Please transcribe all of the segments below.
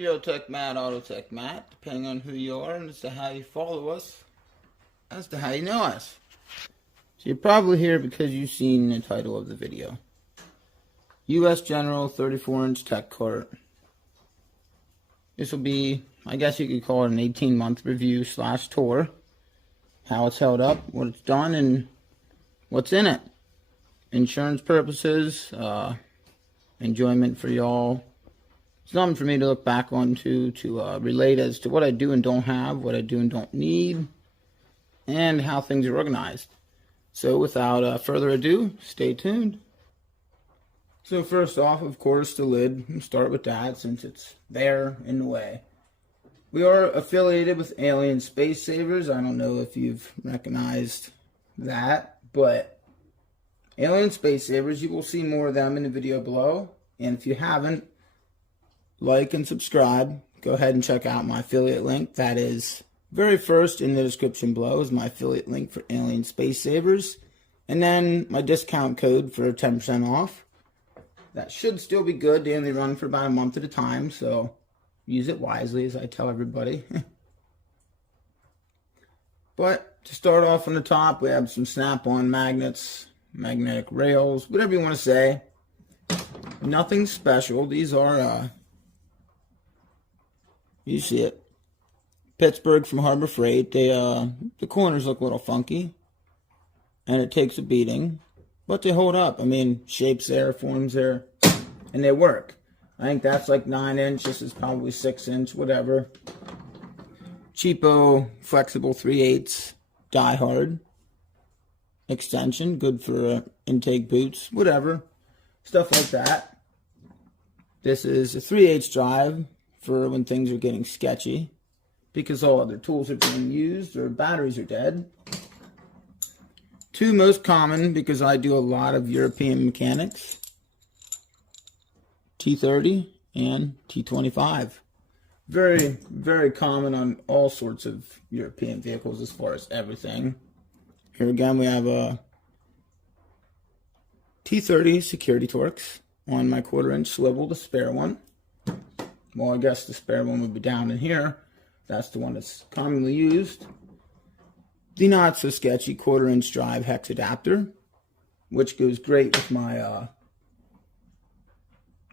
Geotech Matt, Autotech Matt, depending on who you are and as to how you follow us, as to how you know us. So you're probably here because you've seen the title of the video. U.S. General 34-inch tech cart. This will be, I guess you could call it an 18-month review / tour. How it's held up, what it's done, and what's in it. Insurance purposes, enjoyment for y'all. Something for me to look back on to relate as to what I do and don't have, what I do and don't need, and how things are organized. So without further ado, stay tuned. So first off, of course, the lid. We'll start with that since it's there in the way. We are affiliated with Alien Space Savers. I don't know if you've recognized that, but Alien Space Savers, you will see more of them in the video below. And if you haven't, like and subscribe. Go ahead and check out my affiliate link. That is very first in the description below is my affiliate link for Alien Space Savers. And then my discount code for 10% off. That should still be good. They only run for about a month at a time, so use it wisely, as I tell everybody. But to start off on the top, we have some snap-on magnets, magnetic rails, whatever you want to say. Nothing special. These are, you see it, Pittsburgh from Harbor Freight. They, the corners look a little funky, and it takes a beating, but they hold up. I mean, shapes there, forms there, and they work. I think that's like 9-inch. This is probably 6-inch, whatever. Cheapo, flexible 3/8 die-hard extension. Good for intake boots, whatever. Stuff like that. This is a 3/8 drive for when things are getting sketchy because all other tools are being used or batteries are dead. Two most common because I do a lot of European mechanics. T30 and T25. Very, very common on all sorts of European vehicles as far as everything. Here again we have a T30 security Torx on my 1/4-inch swivel, the spare one. Well, I guess the spare one would be down in here. That's the one that's commonly used. The not so sketchy 1/4-inch drive hex adapter, which goes great with my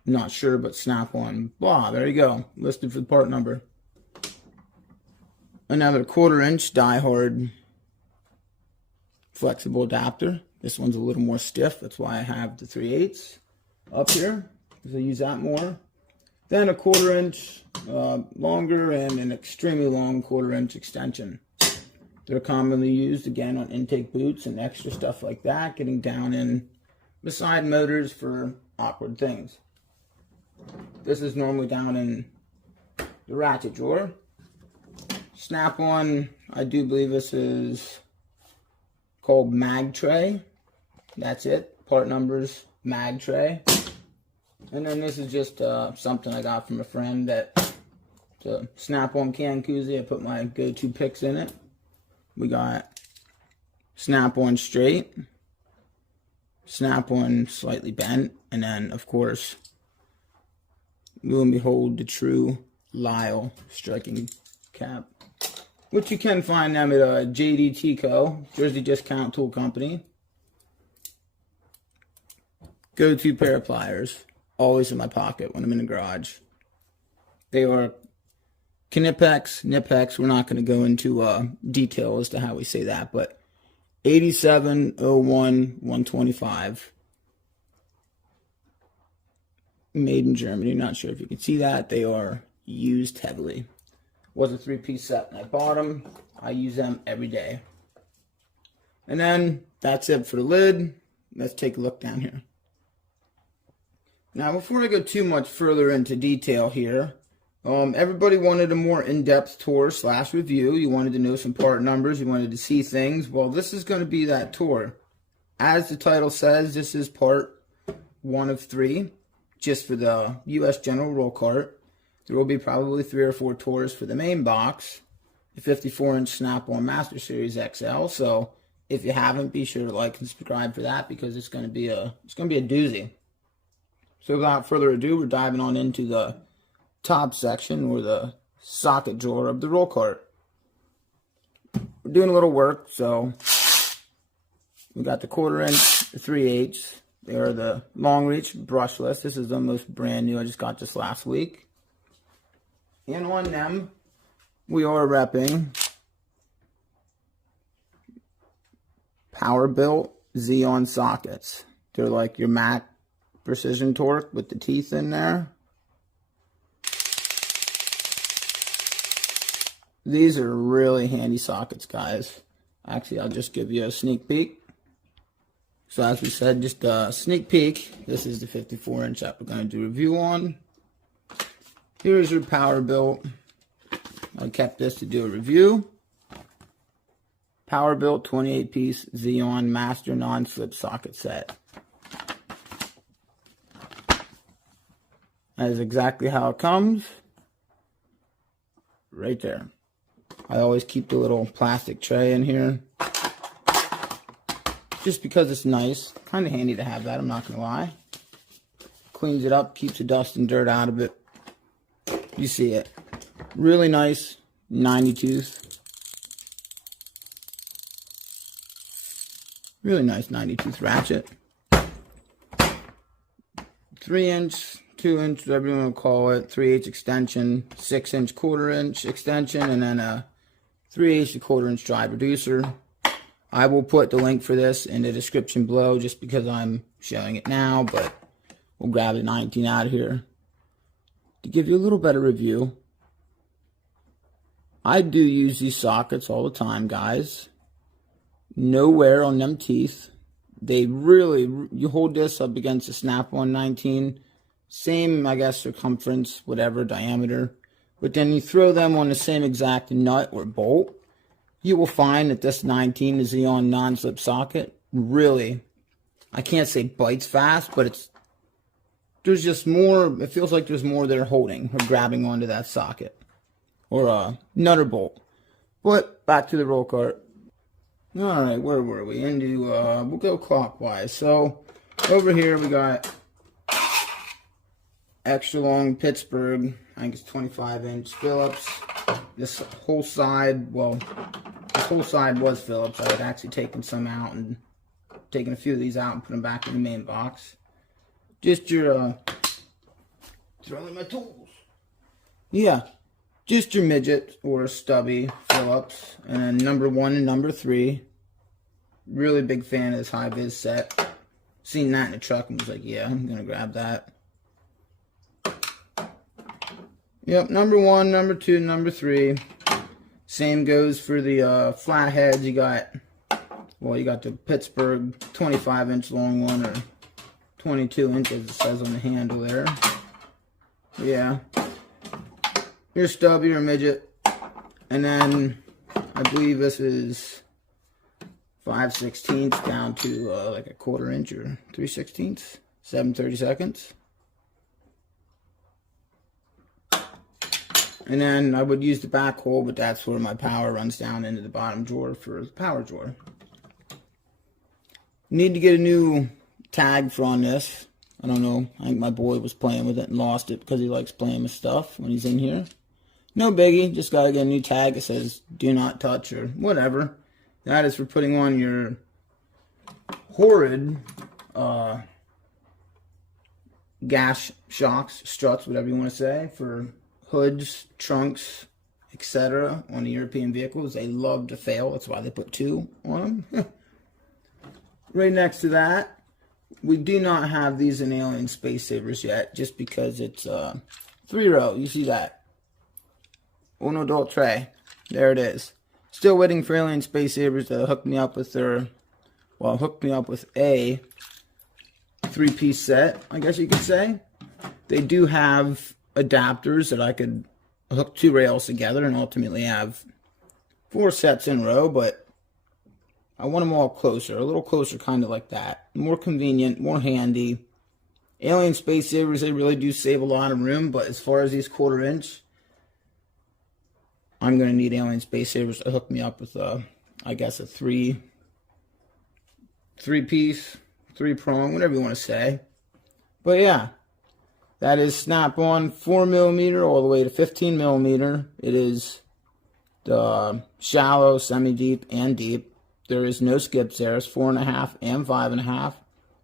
not sure, but snap-on. Blah, there you go. Listed for the part number. Another 1/4-inch die-hard flexible adapter. This one's a little more stiff. That's why I have the 3/8 up here, because I use that more. Then a 1/4-inch longer and an extremely long 1/4-inch extension. They're commonly used, again, on intake boots and extra stuff like that, getting down in the side motors for awkward things. This is normally down in the ratchet drawer. Snap-on, I do believe this is called mag tray. That's it. Part numbers, mag tray. And then this is just something I got from a friend that it's a snap-on can koozie. I put my go-to picks in it. We got snap-on straight, snap-on slightly bent, and then, of course, lo and behold, the true Lyle striking cap, which you can find them at JDT Co., Jersey Discount Tool Company. Go-to pair of pliers, always in my pocket when I'm in the garage. They are Knipex. We're not going to go into detail as to how we say that, but 8701-125. Made in Germany. Not sure if you can see that. They are used heavily. Was a 3-piece set and I bought them. I use them every day. And then that's it for the lid. Let's take a look down here. Now before I go too much further into detail here, everybody wanted a more in-depth tour / review. You wanted to know some part numbers. You wanted to see things. Well, this is going to be that tour. As the title says, this is part 1 of 3. Just for the U.S. General roll cart. There will be probably 3 or 4 tours for the main box, the 54-inch Snap-on Master Series XL. So if you haven't, be sure to like and subscribe for that because it's going to be a doozy. So without further ado, we're diving on into the top section, or the socket drawer of the roll cart. We're doing a little work, so we got the 1/4 inch, the 3/8. They are the long reach brushless. This is almost brand new. I just got this last week. And on them, we are repping Powerbuilt Xeon sockets. They're like your Mac precision torque with the teeth in there. These are really handy sockets, guys. Actually, I'll just give you a sneak peek. So as we said, just a sneak peek. This is the 54 inch that we're going to do a review on. Here's your Powerbuilt. I kept this to do a review. Powerbuilt 28 piece Xeon Master non-slip socket set. That is exactly how it comes. Right there. I always keep the little plastic tray in here, just because it's nice. Kind of handy to have that, I'm not going to lie. Cleans it up, keeps the dust and dirt out of it. You see it. Really nice 90 tooth. Really nice 90 tooth ratchet. 3 inch, 2 inch, whatever you want to call it. 3/8 extension, 6 inch 1/4 inch extension, and then a 3/8 to 1/4 inch drive reducer. I will put the link for this in the description below just because I'm showing it now, but we'll grab the 19 out of here to give you a little better review. I do use these sockets all the time, guys. No wear on them teeth. They really, you hold this up against a snap-on 19, same, I guess, circumference, whatever, diameter, but then you throw them on the same exact nut or bolt, you will find that this 19, the Xeon non-slip socket, really, I can't say bites fast, but there's just more, it feels like there's more they're holding or grabbing onto that socket, or a nutter bolt. But back to the roll cart. Alright, where were we? We'll go clockwise. So, over here we got extra long Pittsburgh, I think it's 25 inch Phillips. This whole side, well, this whole side was Phillips. I had actually taken some out and taken a few of these out and put them back in the main box. Just your, throwing my tools. Yeah, just your midget or stubby Phillips. And then number 1 and number 3. Really big fan of this high vis set. Seen that in the truck and was like, yeah, I'm gonna grab that. Yep, number 1, number 2, number 3. Same goes for the flatheads. You got the Pittsburgh 25 inch long one, or 22 inches it says on the handle there. Yeah. Your stub, your midget. And then I believe this is 5/16 down to like a 1/4 inch or 3/16, 7/32. And then I would use the back hole, but that's where my power runs down into the bottom drawer for the power drawer. Need to get a new tag for on this. I don't know. I think my boy was playing with it and lost it because he likes playing with stuff when he's in here. No biggie. Just got to get a new tag that says do not touch or whatever. That is for putting on your horrid gas shocks, struts, whatever you want to say, for hoods, trunks, etc. on the European vehicles. They love to fail. That's why they put 2 on them. Right next to that, we do not have these in Alien Space Savers yet, just because it's 3-row. You see that? Uno, dos, tres. There it is. Still waiting for Alien Space Savers to hook me up with a 3-piece set, I guess you could say. They do have adapters that I could hook 2 rails together and ultimately have 4 sets in a row, but I want them all closer, a little closer, kind of like that. More convenient, more handy. Alien Space Savers, they really do save a lot of room, but as far as these 1/4 inch, I'm going to need Alien Space Savers to hook me up with I guess a 3-piece, 3-prong, whatever you want to say. But yeah, That is snap-on 4mm all the way to 15mm. It is the shallow, semi-deep, and deep. There is no skips there. It's 4.5 and 5.5.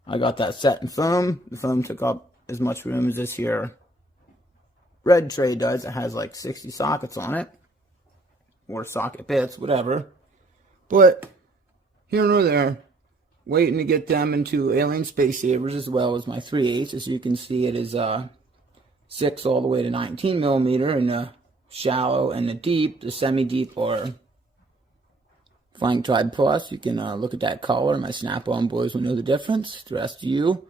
I got that set in foam. The foam took up as much room as this here red tray does. It has like 60 sockets on it, or socket bits, whatever. But here nor there, waiting to get them into Alien Space Savers as well as my 3/8. As you can see, it is 6 all the way to 19mm, and the shallow and the deep, the semi-deep, or Flying Tribe Plus. You can look at that color. My snap-on boys will know the difference. The rest of you,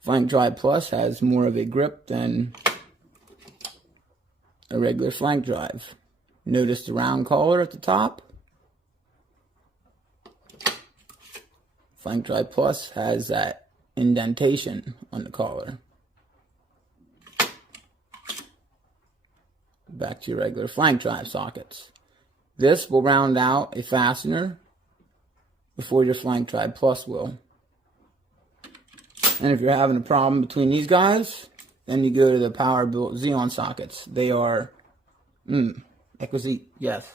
Flying Tribe Plus has more of a grip than a regular flank drive. Notice the round collar at the top. Flank Drive Plus has that indentation on the collar. Back to your regular flank drive sockets. This will round out a fastener before your Flank Drive Plus will. And if you're having a problem between these guys, then you go to the Power Built Xeon sockets. They are, exquisite, yes.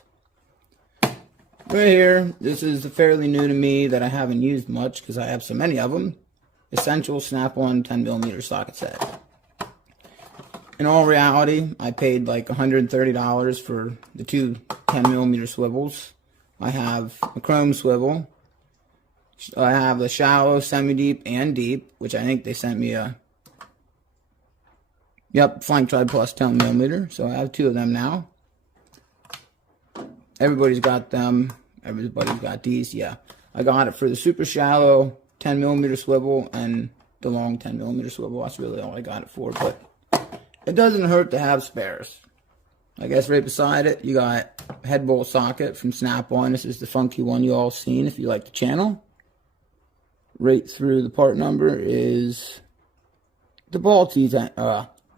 Right here, this is fairly new to me that I haven't used much because I have so many of them. Essential Snap-on 10mm socket set. In all reality, I paid like $130 for the two 10mm swivels. I have a chrome swivel. I have the shallow, semi-deep, and deep, which I think they sent me a Flank Tribe Plus 10mm, so I have two of them now. Everybody's got them. Everybody's got these, yeah. I got it for the super shallow 10mm swivel and the long 10mm swivel. That's really all I got it for, but it doesn't hurt to have spares. I guess right beside it, you got a head bolt socket from Snap-on. This is the funky one you all seen if you like the channel. Right through the part number is the ball T10,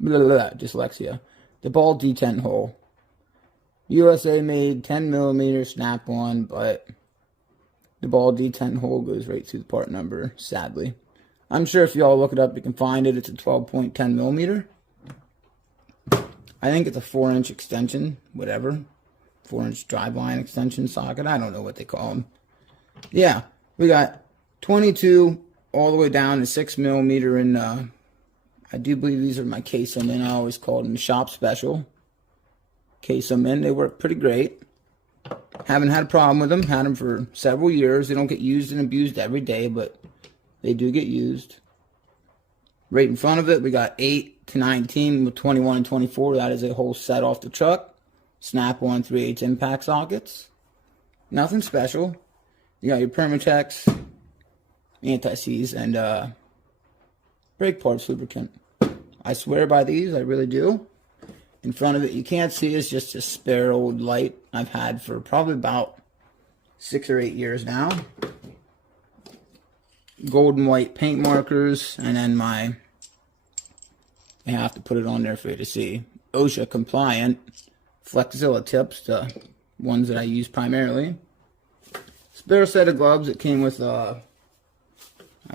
dyslexia. The ball T10 hole. USA made 10mm Snap-on, but the ball D10 hole goes right through the part number, sadly. I'm sure if you all look it up, you can find it. It's a 12.10mm. I think it's a 4-inch extension, whatever. 4-inch driveline extension socket. I don't know what they call them. Yeah, we got 22 all the way down to 6mm, and I do believe these are my case them in. I always called them shop special. Case them in. They work pretty great. Haven't had a problem with them. Had them for several years. They don't get used and abused every day, but they do get used. Right in front of it, we got 8 to 19 with 21 and 24. That is a whole set off the truck. Snap-on 3/8 impact sockets. Nothing special. You got your Permatex, anti-seize, and brake parts lubricant. I swear by these, I really do. In front of it, you can't see, is just a spare old light I've had for probably about 6 or 8 years now. Gold and white paint markers, and then I have to put it on there for you to see, OSHA compliant Flexzilla tips, the ones that I use primarily. Spare set of gloves. It came with I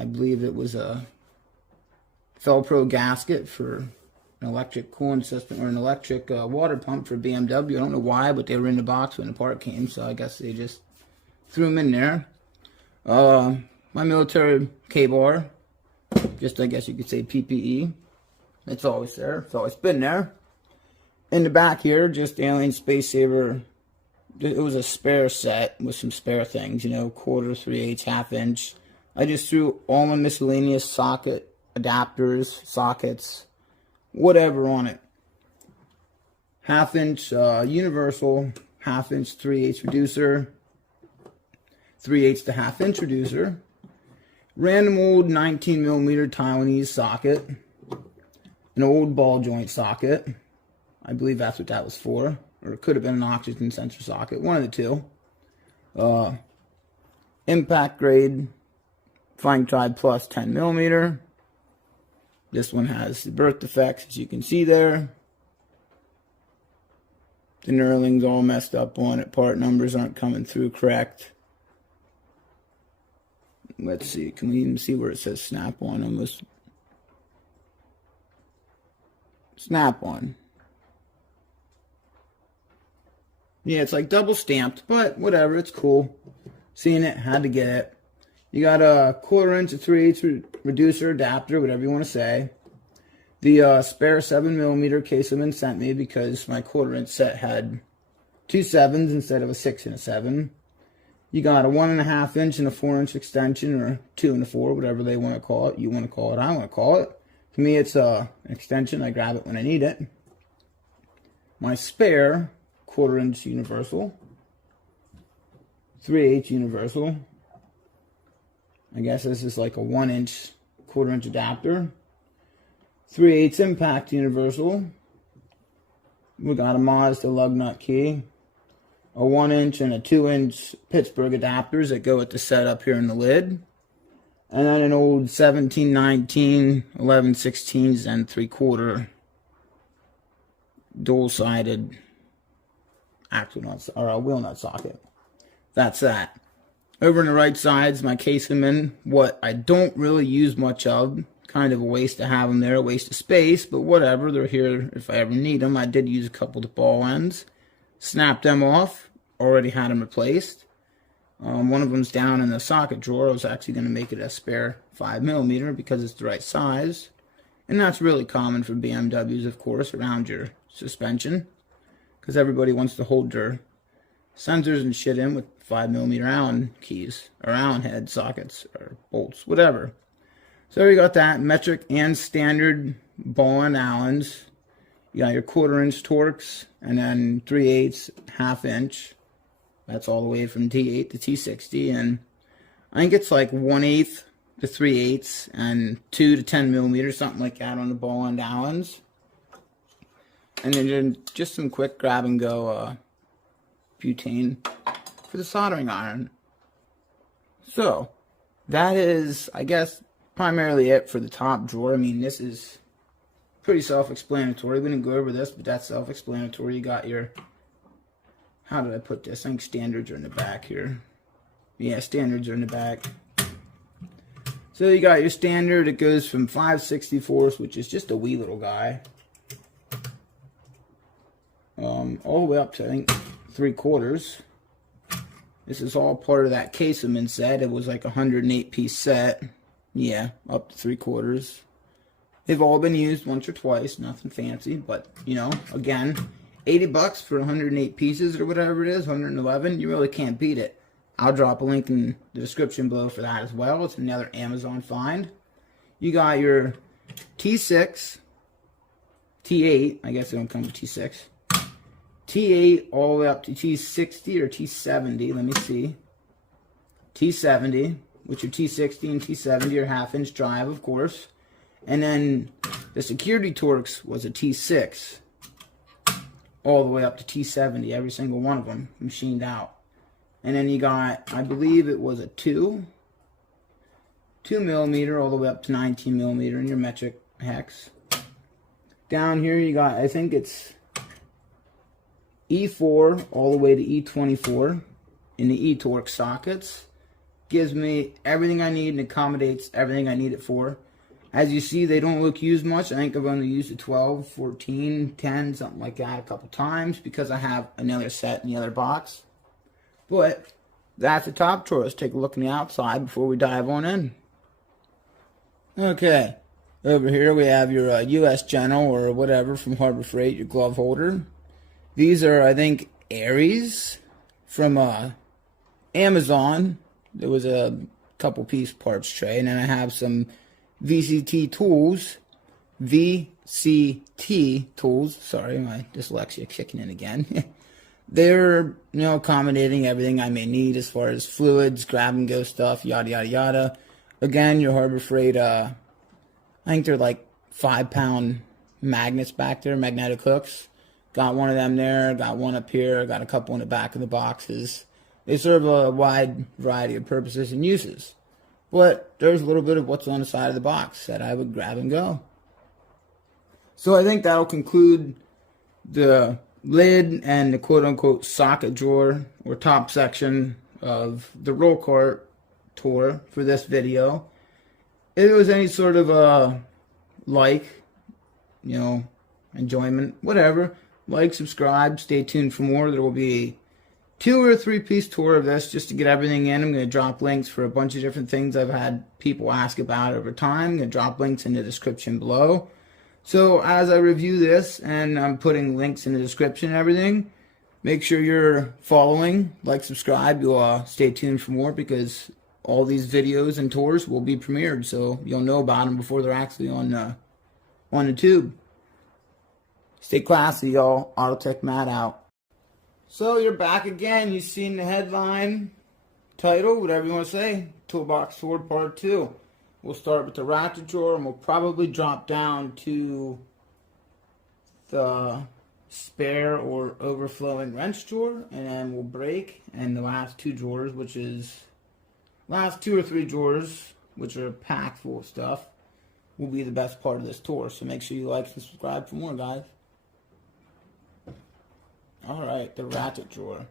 believe it was a Felpro gasket for an electric coolant system, or an electric water pump for BMW. I don't know why, but they were in the box when the part came, so I guess they just threw them in there. My military K-bar, just I guess you could say PPE. It's always there. It's always been there. In the back here, just Alien Space Saver. It was a spare set with some spare things, you know, 1/4, 3/8, 1/2 inch. I just threw all my miscellaneous socket adapters, sockets, whatever on it. 1/2 inch universal, 1/2 inch 3/8 reducer, 3/8 to 1/2 inch reducer. Random old 19mm Taiwanese socket. An old ball joint socket. I believe that's what that was for. Or it could have been an oxygen sensor socket. One of the two. Impact grade Flying Tribe Plus 10mm. This one has the birth defects, as you can see there. The knurling's all messed up on it. Part numbers aren't coming through correct. Let's see, can we even see where it says Snap-on almost? snap-on. Yeah, it's like double stamped, but whatever, it's cool. Seeing it, had to get it. You got a 1/4 inch to 3/8 reducer adapter, whatever you want to say. The spare 7mm Caseman sent me because my 1/4 inch set had 2 7s instead of a 6 and a 7. You got a 1.5 inch and a 4 inch extension, or 2 and a 4, whatever they want to call it. You want to call it, I want to call it. To me, it's an extension. I grab it when I need it. My spare 1/4 inch universal, 3/8 universal. I guess this is like a 1 inch 1/4 inch adapter. 3/8 impact universal. We got a Mazda lug nut key. A 1 inch and a 2 inch Pittsburgh adapters that go with the setup here in the lid. And then an old 1719, 11/16 and 3/4 dual-sided axle nut, or a wheel nut socket. That's that. Over on the right side is my Caseman, what I don't really use much of. Kind of a waste to have them there, a waste of space, but whatever, they're here if I ever need them. I did use a couple of ball ends. Snapped them off, already had them replaced. One of them's down in the socket drawer. I was actually going to make it a spare 5mm because it's the right size. And that's really common for BMWs, of course, around your suspension. Because everybody wants to hold their sensors and shit in with 5mm Allen keys, or Allen head sockets, or bolts, whatever. So we got that, metric and standard ball and Allens. You got your 1/4 inch Torx, and then 3/8, 1/2 inch. That's all the way from T8 to T60, and I think it's like 1/8 to 3/8, and 2 to 10mm, something like that on the ball and Allens. And then just some quick grab and go butane for the soldering iron. So that is, I guess, primarily it for the top drawer. I mean, this is pretty self-explanatory. We didn't go over this, but that's self-explanatory. You got your, how did I put this? I think standards are in the back here. Yeah, standards are in the back. So you got your standard. It goes from 5/64, which is just a wee little guy, all the way up to, I think, 3/4. This is all part of that Caseman set. It was like a 108-piece set. Yeah, up to 3/4. They've all been used once or twice. Nothing fancy, but, you know, again, $80 for 108 pieces or whatever it is, 111. You really can't beat it. I'll drop a link in the description below for that as well. It's another Amazon find. You got your T6, T8. I guess it don't come with T6. T8 all the way up to T60 or T70. Let me see. T70, which your T60 and T70 are 1/2 inch drive, of course. And then the security Torx was a T6 all the way up to T70, every single one of them machined out. And then you got, I believe it was a 2mm all the way up to 19mm in your metric hex. Down here you got, I think it's E4 all the way to E24 in the E-Torx sockets. Gives me everything I need and accommodates everything I need it for. As you see, they don't look used much. I think I've only used a 12, 14, 10, something like that a couple times because I have another set in the other box. But that's the top drawer. Let's take a look on the outside before we dive on in. Okay, over here we have your U.S. General or whatever from Harbor Freight, your glove holder. These are, I think, Aries from Amazon. There was a couple piece parts tray, and then I have some VCT tools. Sorry, my dyslexia kicking in again. They're, you know, accommodating everything I may need as far as fluids, grab and go stuff, yada yada yada. Again, your Harbor Freight, I think they're like 5-pound magnets back there, magnetic hooks. Got one of them there, got one up here, got a couple in the back of the boxes. They serve a wide variety of purposes and uses. But there's a little bit of what's on the side of the box that I would grab and go. So I think that'll conclude the lid and the quote-unquote socket drawer or top section of the roll cart tour for this video. If it was any sort of you know, enjoyment, whatever. Like, subscribe, stay tuned for more. There will be a 2 or 3 piece tour of this just to get everything in. I'm going to drop links for a bunch of different things I've had people ask about over time. I'm going to drop links in the description below. So as I review this, and I'm putting links in the description and everything, make sure you're following, like, subscribe. You'll stay tuned for more, because all these videos and tours will be premiered, so you'll know about them before they're actually on the tube. Stay classy, y'all. Autotech Matt out. So you're back again. You've seen the headline, title, whatever you want to say. Toolbox Tour Part 2. We'll start with the ratchet drawer, and we'll probably drop down to the spare or overflowing wrench drawer, and then we'll break, and the last 2 drawers, which is last 2 or 3 drawers, which are packed full of stuff, will be the best part of this tour. So make sure you like and subscribe for more, guys. Alright, the ratchet drawer,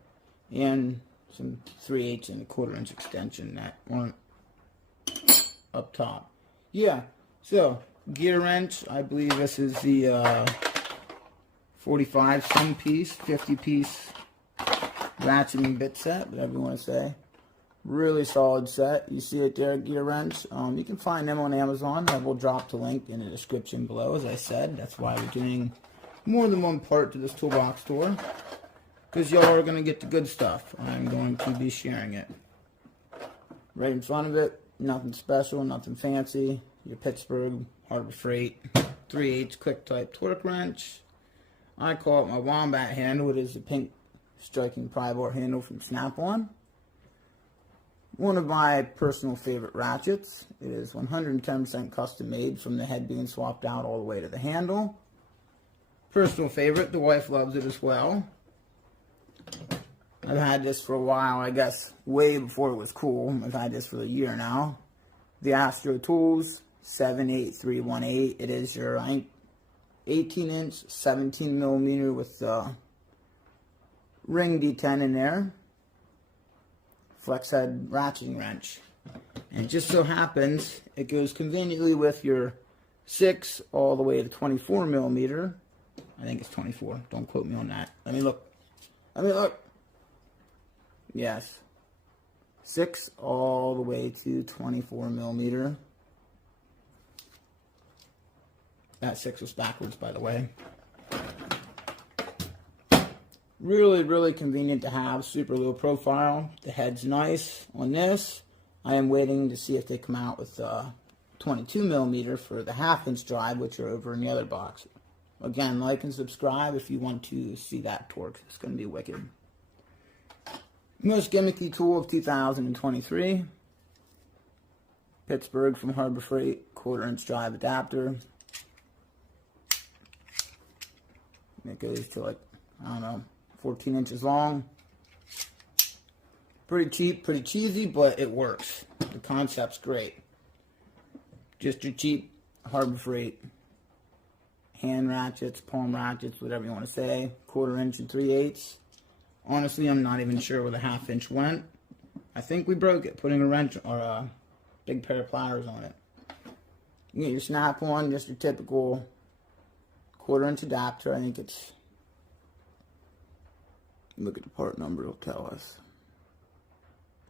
and some 3/8 and a 1/4 inch extension that weren't up top. Yeah, so gear wrench, I believe this is the 45 some piece, 50 piece ratchet and bit set, whatever you want to say. Really solid set. You see it there, gear wrench. You can find them on Amazon. I will drop the link in the description below, as I said. That's why we're doing more than one part to this toolbox tour, because y'all are going to get the good stuff. I'm going to be sharing it. Right in front of it, nothing special, nothing fancy. Your Pittsburgh Harbor Freight 3/8 quick type torque wrench. I call it my wombat handle. It is the pink striking pry bar handle from Snap-on. One of my personal favorite ratchets. It is 110% custom made, from the head being swapped out all the way to the handle. Personal favorite. The wife loves it as well. I've had this for a while, I guess way before it was cool. I've had this for a year now. The Astro Tools 78318. It is your 18 inch, 17 millimeter with ring D10 in there. Flex head ratcheting wrench. And it just so happens it goes conveniently with your 6 all the way to 24 millimeter. I think it's 24. Don't quote me on that. Let me look. Let me look. Yes. 6 all the way to 24 millimeter. That 6 was backwards, by the way. Really, really convenient to have. Super low profile. The head's nice on this. I am waiting to see if they come out with 22 millimeter for the 1/2 inch drive, which are over in the other box. Again, like and subscribe if you want to see that torque. It's going to be wicked. Most gimmicky tool of 2023. Pittsburgh from Harbor Freight 1/4 inch drive adapter. It goes to, like, I don't know, 14 inches long. Pretty cheap, pretty cheesy, but it works. The concept's great. Just your cheap Harbor Freight hand ratchets, palm ratchets, whatever you want to say. 1/4 inch and 3/8. Honestly, I'm not even sure where the 1/2 inch went. I think we broke it, putting a wrench or a big pair of pliers on it. You get your Snap-on, just your typical 1/4 inch adapter. I think it's, look at the part number, it'll tell us.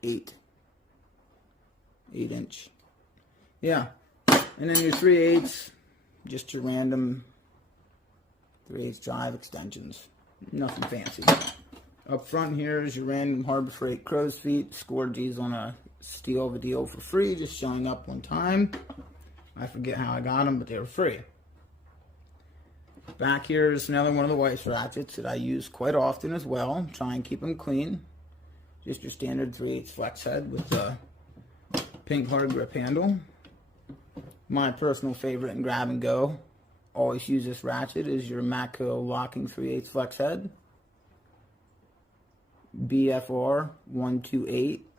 8 inch. Yeah. And then your 3/8, just your random 3/8 drive extensions. Nothing fancy. Up front here is your random Harbor Freight crow's feet. Scored these on a steal of a deal for free, just showing up one time. I forget how I got them, but they were free. Back here is another one of the wife's ratchets that I use quite often as well. Try and keep them clean. Just your standard 3/8 flex head with the pink hard grip handle. My personal favorite and grab and go, always use this ratchet, is your Matco locking 3/8 flex head. BFR 128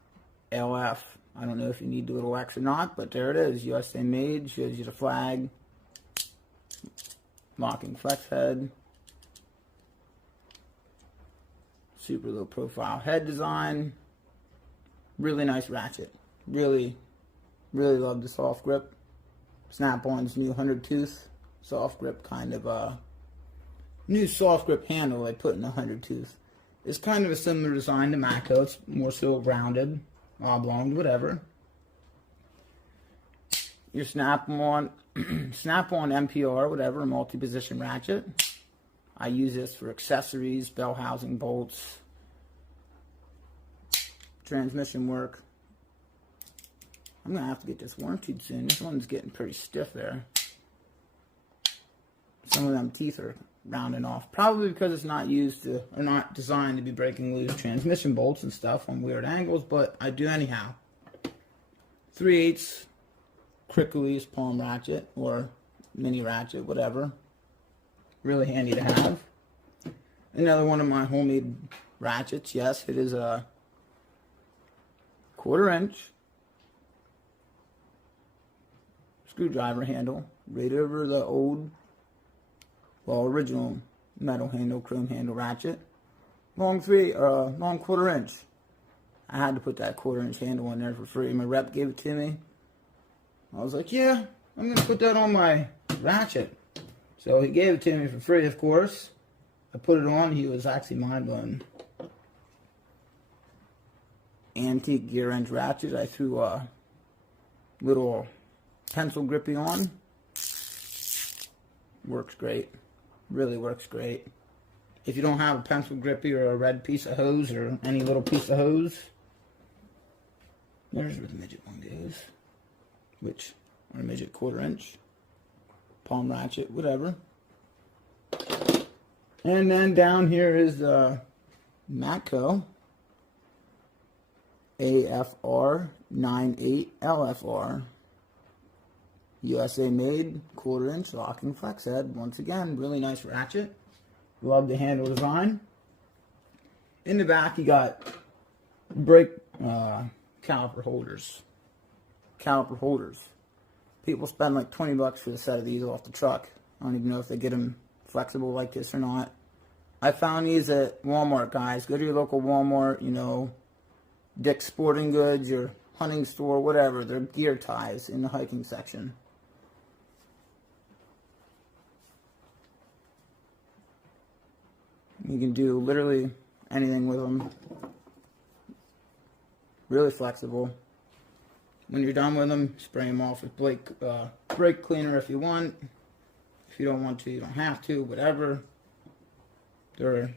LF. I don't know if you need the little X or not, but there it is. USA made. Shows you the flag. Locking flex head. Super low profile head design. Really nice ratchet. Really, really love the soft grip. Snap-on's new 100 tooth soft grip kind of new soft grip handle they put in the 100 tooth. It's kind of a similar design to Matco. It's more so rounded, oblong, whatever. Your snap-on MPR, whatever, multi-position ratchet. I use this for accessories, bell housing bolts, transmission work. I'm going to have to get this warranted soon. This one's getting pretty stiff there. Some of them teeth are rounding off. Probably because it's not used to, or not designed to be breaking loose transmission bolts and stuff on weird angles, but I do anyhow. 3/8 cricklies palm ratchet or mini ratchet, whatever. Really handy to have. Another one of my homemade ratchets. Yes, it is a 1/4 inch screwdriver handle right over the old, well, original metal handle, chrome handle ratchet. Long 1/4 inch. I had to put that 1/4 inch handle in there for free. My rep gave it to me. I was like, yeah, I'm going to put that on my ratchet. So he gave it to me for free, of course. I put it on. He was actually mind blown. Antique gear wrench ratchet. I threw a little pencil grippy on. Works great. Really works great. If you don't have a pencil grippy or a red piece of hose or any little piece of hose, there's where the midget one goes. Which, or a midget 1/4 inch. Palm ratchet, whatever. And then down here is the Matco AFR 98 LFR. USA made, 1/4 inch locking flex head. Once again, really nice ratchet. Love the handle design. In the back, you got brake caliper holders. Caliper holders. People spend like 20 bucks for a set of these off the truck. I don't even know if they get them flexible like this or not. I found these at Walmart, guys. Go to your local Walmart, you know, Dick's Sporting Goods, your hunting store, whatever. They're gear ties in the hiking section. You can do literally anything with them. Really flexible. When you're done with them, spray them off with brake cleaner if you want. If you don't want to, you don't have to, whatever. They're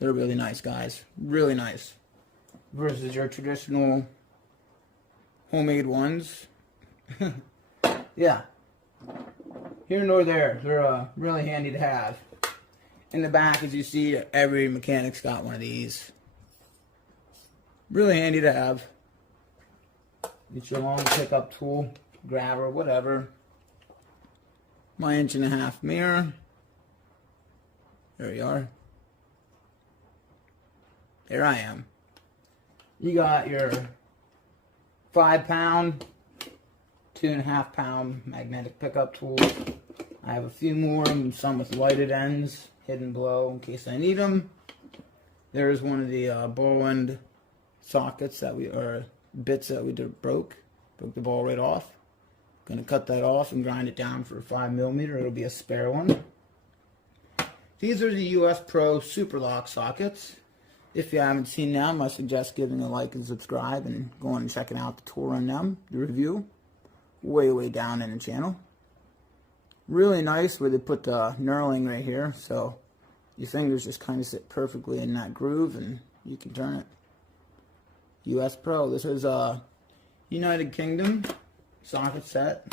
really nice, guys. Really nice. Versus your traditional homemade ones. Yeah. Here nor there. They're really handy to have. In the back, as you see, every mechanic's got one of these. Really handy to have. Get your long pickup tool, grabber, whatever. My 1.5-inch mirror. There you are. There I am. You got your 5-pound, 2.5-pound magnetic pickup tool. I have a few more, some with lighted ends, hidden below in case I need them. There's one of the ball end sockets that bits that we broke the ball right off. Gonna cut that off and grind it down for a 5mm. It'll be a spare one. These are the US Pro Super Lock sockets. If you haven't seen them, I suggest giving a like and subscribe and going and checking out the tour on them, the review. Way down in the channel. Really nice where they put the knurling right here, so your fingers just kind of sit perfectly in that groove and you can turn it. US Pro. This is a United Kingdom socket set.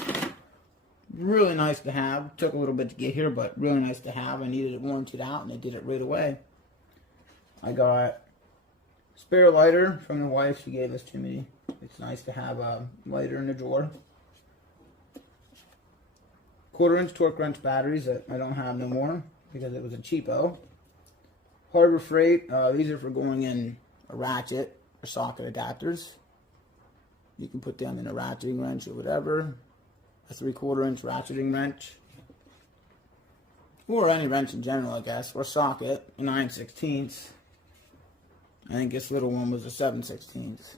Really nice to have. Took a little bit to get here, but really nice to have. I needed it warranted out, and they did it right away. I got spare lighter from the wife. She gave this to me. It's nice to have a lighter in the drawer. 1/4 inch torque wrench batteries that I don't have no more because it was a cheapo. Harbor Freight. These are for going in a ratchet or socket adapters. You can put them in a ratcheting wrench or whatever. A 3/4 inch ratcheting wrench. Or any wrench in general, I guess. Or socket. A 9/16. I think this little one was a 7/16.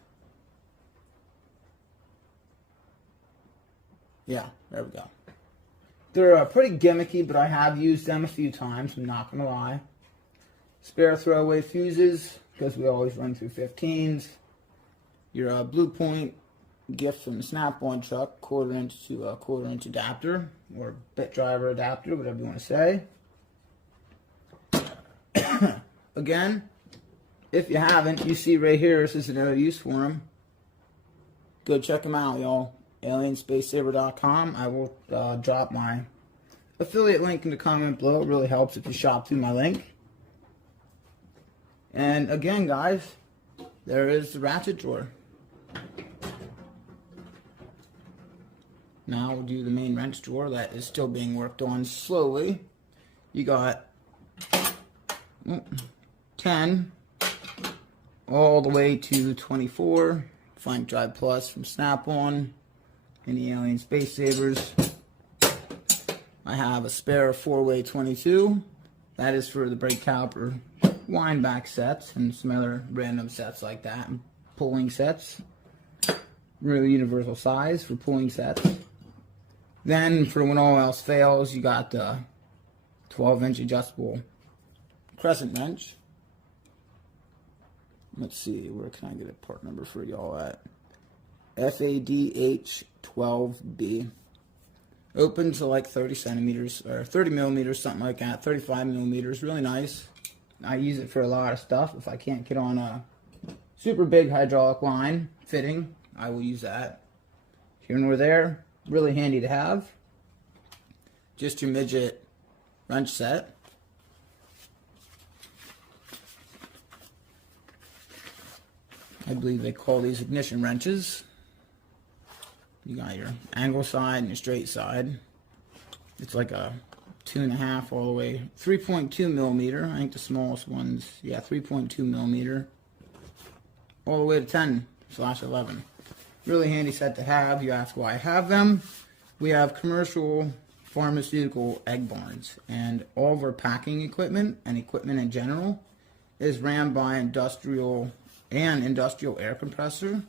Yeah, there we go. They're pretty gimmicky, but I have used them a few times, I'm not going to lie. Spare throwaway fuses, because we always run through 15s. Your Blue Point gift from the Snap-on truck, 1/4 inch to 1/4 inch adapter, or bit driver adapter, whatever you want to say. Again, if you haven't, you see right here, this is another use for them. Go check them out, y'all. AlienSpaceSaver.com. I will drop my affiliate link in the comment below. It really helps if you shop through my link. And again, guys, there is the ratchet drawer. Now we'll do the main wrench drawer that is still being worked on slowly. You got 10 all the way to 24. Flank Drive Plus from Snap-on. Any Alien Space Savers. I have a spare 4-way 22. That is for the brake caliper wind back sets and some other random sets like that. Pulling sets. Really universal size for pulling sets. Then for when all else fails, you got the 12-inch adjustable crescent wrench. Let's see, where can I get a part number for y'all at? FADH12B. Open to like 30 centimeters, or 30 millimeters, something like that. 35 millimeters, really nice. I use it for a lot of stuff. If I can't get on a super big hydraulic line fitting, I will use that. Here nor there, really handy to have. Just your midget wrench set. I believe they call these ignition wrenches. You got your angle side and your straight side. It's like a 2.5 all the way, 3.2 millimeter. I think the smallest one's, yeah, 3.2 millimeter. All the way to 10/11. Really handy set to have. You ask why I have them. We have commercial pharmaceutical egg barns, and all of our packing equipment and equipment in general is ran by industrial air compressor.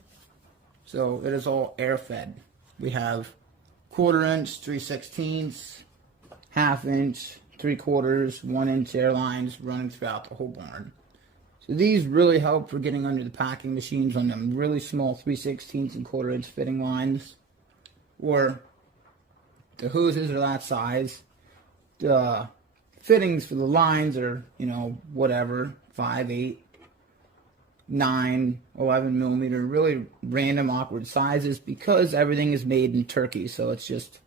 So it is all air fed. We have 1/4 inch, 3/16, 1/2 inch, 3/4, 1 inch air lines running throughout the whole barn. So these really help for getting under the packing machines on them really small 3/16 and 1/4 inch fitting lines. Or the hoses are that size. The fittings for the lines are, you know, whatever, 5, 8, 9, 11 millimeter, really random awkward sizes because everything is made in Turkey, so it's just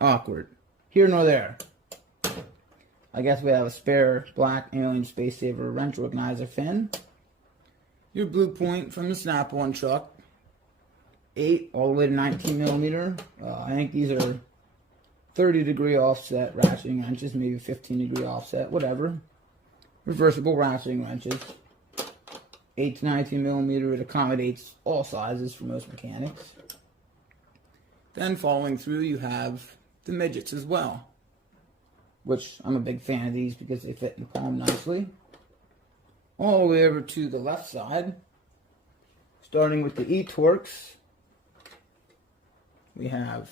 awkward. Here nor there. I guess we have a spare black Alien Space Saver wrench organizer fin. Your Blue Point from the Snap-on truck. 8 all the way to 19 millimeter. I think these are 30-degree offset ratcheting wrenches, maybe 15-degree offset, whatever. Reversible ratcheting wrenches. 8 to 19 millimeter, it accommodates all sizes for most mechanics. Then following through, you have the midgets as well, which I'm a big fan of these because they fit in the palm nicely. All the way over to the left side, starting with the E-Torx, we have,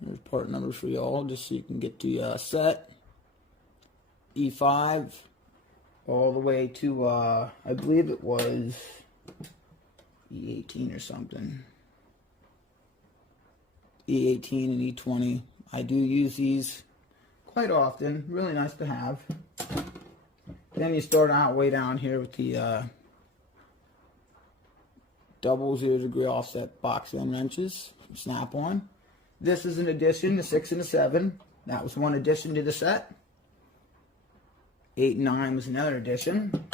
there's part numbers for y'all, just so you can get the set. E5, all the way to, I believe it was E18 or something. E18 and E20. I do use these quite often. Really nice to have. Then you start out way down here with the double 0-degree offset box end wrenches from Snap-on. This is an addition, the 6 and the 7. That was one addition to the set. 8 and 9 was another addition.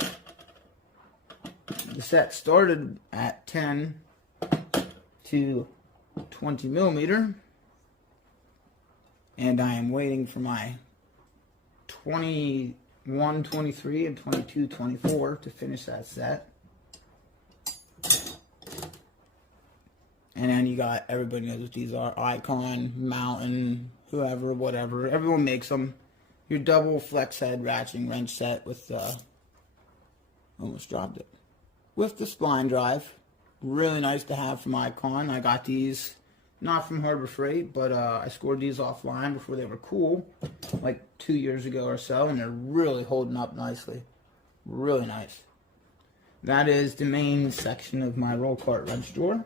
The set started at 10 to 20 millimeter. And I am waiting for my 21, 23, and 22, 24 to finish that set. And then you got, everybody knows what these are, Icon, Mountain, whoever, whatever. Everyone makes them. Your double flex head ratcheting wrench set with, almost dropped it, with the spline drive. Really nice to have from Icon. I got these Not from Harbor Freight, but I scored these offline before they were cool, like 2 years ago or so, and they're really holding up nicely. Really nice. That is the main section of my roll cart wrench drawer.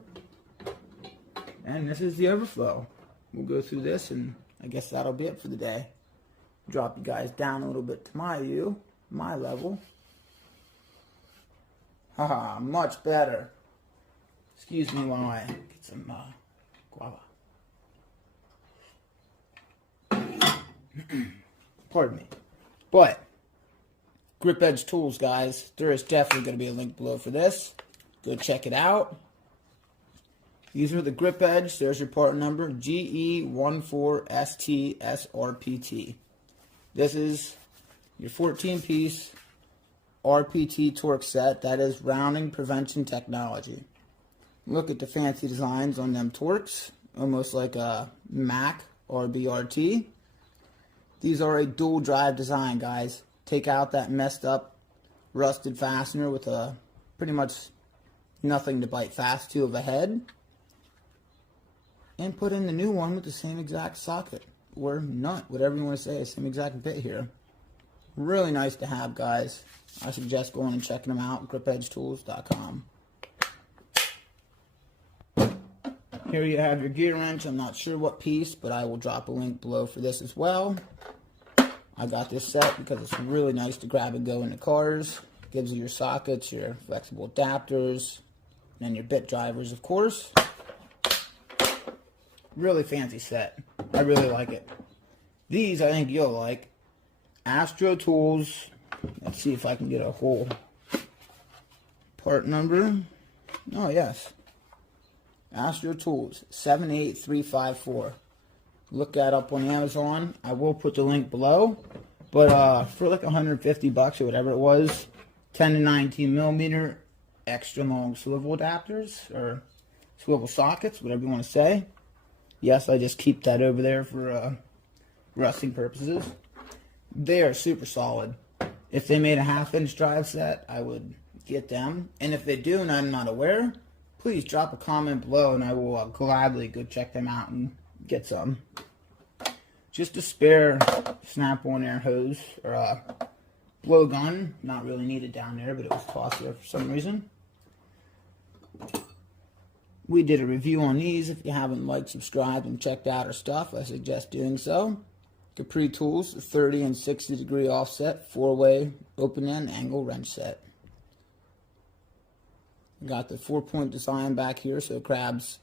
And this is the overflow. We'll go through this, and I guess that'll be it for the day. Drop you guys down a little bit to my view, my level. Haha, much better. Excuse me while I get some guava. Pardon me. But, Grip Edge Tools, guys. There is definitely going to be a link below for this. Go check it out. These are the Grip Edge. There's your part number, GE14STSRPT. This is your 14-piece RPT torque set. That is rounding prevention technology. Look at the fancy designs on them torques, almost like a Mac or BRT. These are a dual drive design, guys. Take out that messed up rusted fastener with a pretty much nothing to bite fast to of a head, and put in the new one with the same exact socket or nut, whatever you want to say, same exact bit here. Really nice to have, guys. I suggest going and checking them out, gripedgetools.com. Here you have your gear wrench. I'm not sure what piece, but I will drop a link below for this as well. I got this set because it's really nice to grab and go in the cars. Gives you your sockets, your flexible adapters, and your bit drivers, of course. Really fancy set. I really like it. These I think you'll like. Astro Tools. Let's see if I can get a whole part number. Oh, yes. Astro Tools 78354. Look that up on Amazon. I will put the link below. But for like $150 or whatever it was, 10 to 19 millimeter extra long swivel adapters or swivel sockets, whatever you want to say. Yes, I just keep that over there for rusting purposes. They are super solid. If they made a 1/2-inch drive set, I would get them. And if they do and I'm not aware, please drop a comment below and I will gladly go check them out and get some. Just a spare snap-on air hose or blowgun. Not really needed down there, but it was tossed there for some reason. We did a review on these. If you haven't liked, subscribed, and checked out our stuff, I suggest doing so. Capri Tools, 30 and 60 degree offset, 4-way open-end angle wrench set. Got the 4-point design back here, so it grabs